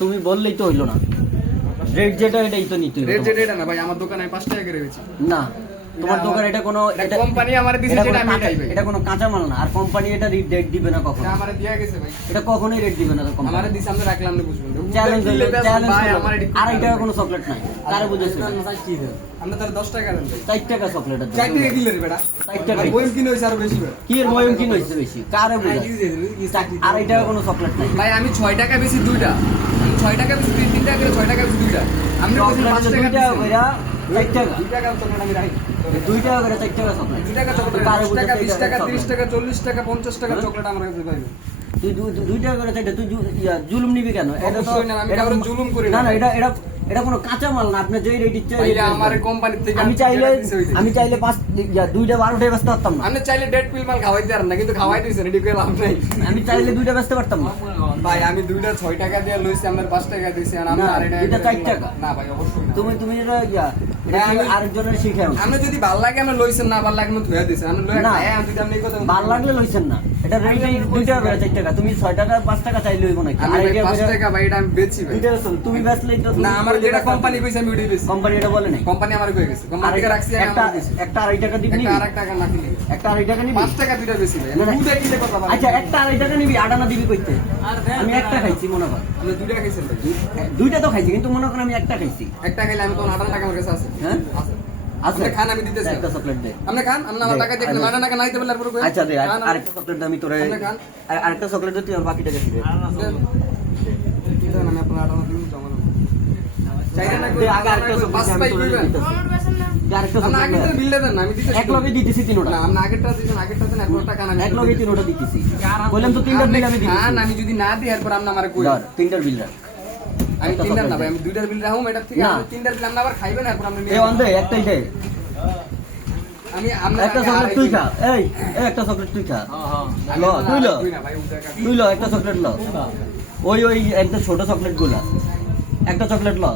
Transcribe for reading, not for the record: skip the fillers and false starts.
তুমি বললেই তো হইলো না। রেট যেটা এটাই তো নিতে হবে। রেট যেটা এটা না ভাই, আমার দোকানে 5 টাকা করে বেচি। না তোমার দোকান এটা কোনো এটা কোম্পানি আমারে দিছে যেটা আমি এটাই ভাই। এটা কোনো কাঁচামাল না, আর কোম্পানি এটা রেট দিবে না কখনো। এটা আমারে দিয়া গেছে ভাই। এটা কখনোই রেট দিবে না কোম্পানি। আমারে দিছে, আমরা রাখলাম না, বুঝবেন। চ্যালেঞ্জ ভাই আমারে আর এটা কোনো চকলেট নাই, কারে বুঝাইছো? আমরা তার 10 টাকা দেন ভাই। 4 টাকা চকলেট আছে। 4 টাকা কিলো রে বেটা। 4 টাকা আর বইম কিনে হইছে আরো বেশি ভাই। কি এর ময়ম কি হইছে বেশি? কারে বুঝাই? আর এটা কোনো চকলেট নাই ভাই আমি 6 টাকা বেশি দুইটা। আমি 6 টাকা বেশি 3 টাকা করে 6 টাকা বেশি দুইটা। আমি বলছি 5 টাকা দুইটা কইরা 4 টাকা। 2 টাকা চকলেট আমি রাখি। 2 টাকা করে 4 টাকা চকলেট। 2 টাকা চকলেট, 10 টাকা 20 টাকা 30 টাকা 40 টাকা 50 টাকা চকলেট আমার কাছে পাইবে। তুই 2 টাকা করে চাইতে তুই জুলুম নিবি কেন? এটা তো অবশ্যই না, আমি কারো জুলুম করি না। না। না এটা কোনো কাঁচা মাল না, আপনি যেই রেট ইচ্ছা ভাই আমার কোম্পানি থেকে আমি চাইলে 5 2টা 12টা বেচতে পারতাম না। আপনি চাইলে ডেট পিল মাল খাওয়াই দেন না, কিন্তু খাওয়াই দিছেন, এটি কই লাভ নাই। আমি চাইলে 2টা বেচতে পারতাম না। ভাই আমি দুইটা 6 টাকা দিয়ে লইছি, আমরা 5 টাকা দিছি, আর আমরা না, আর এটা 4 টাকা। না ভাই অবশ্যই না। তুমি এটা এটা আরেকজনের শিখাও। আপনি যদি ভাল লাগে আমরা লইছেন, না ভাল লাগে আমরা ধুয়া দিছেন, আমরা লইয়া না। হ্যাঁ আমি যদি আপনি এই কথা ভাল লাগলে লইছেন না, এটা রেট 2 টাকা করে 4 টাকা। তুমি 6 টাকা 5 টাকা চাইলে হইব নাকি? আমি আর ভাই এটা 5 টাকা ভাই এটা আমি বেচি ভাই। দুইটা বেচো, তুমি বেচলেই তো না আমার যেটা কোম্পানি কইছে আমি ওইটাই বেচি। কোম্পানি এটা বলে নাই। কোম্পানি আমারে কই গেছে, কোম্পানি থেকে রাখছি আমি একটা আমার দিছি। একটা 2.5 টাকা দিবি। একটা আর টাকা না কিনে একটা 2.5 টাকা নিবি। 5 টাকা দুইটা বেশি ভাই। না, না। আমি দুইটা কিনে কথা বলি। আচ্ছা একটা 2.5 টাকা নিবি, আটানা দিবি কইতে? আমি একটা খাইছি মনে কর। আপনি দুইটা খাইছেন ভাই। দুইটা তো খাইছি, কিন্তু মনে কর আমি একটা খাইছি। একটা খাইলে আমি তো 18 টাকা আমার কাছে আছে। হ্যাঁ আছে। আছে। আপনি খান, আমি দিতেছি। একটা চকলেট দে। আপনি খান, আপনি আমার টাকা দিয়ে কিনে 18 টাকা নাই দেবেন, তারপরে কই? আচ্ছা দে, খান, আরেকটা চকলেট দে, আমি তোরে আপনি খান। আরেকটা চকলেট দে, তুই আমার বাকি টাকা দিবি। দেন। দেন, আমি আপনার 18 দিন তো আমার। চাইলে না দে, আগে আরেকটা চকলেট পাঁচ দে, আমি পাই তোরে কইবেন। দিতেছি। দে, আরেকটা আপনি চকলেট আগেরটা দে। বিল দেন না, আমি দিতেছি। এক লগে দিতেছি তিনোটা। না, আপনি আগেরটা দিবেন, আগেরটা দেন, এরপর টাকা না। এক লগে তিনোটা দিতেছি। বললাম তো তিনটা বিল আমি দিতেছি। খান, আমি যদি না দিই এরপর আপনি আমারে কই। ধর, তিনটার বিল রাখ। আমি একটা তিনটার না চকলেট ভাই, দে। আমি দুইটার বিল রাখুম, এটা থেকে না। আপনি তিনটার বিল আপনি আবার খাইবেন, এরপর আপনি এ অন্ধে একটাই দে। আমি আমরা একটা চকলেট তুই খা। এই একটা চকলেট তুই খা। ল, তুই ল। তুই ল একটা চকলেট ল। ওই একটা ছোট চকলেট গুলা, একটা চকলেট ল।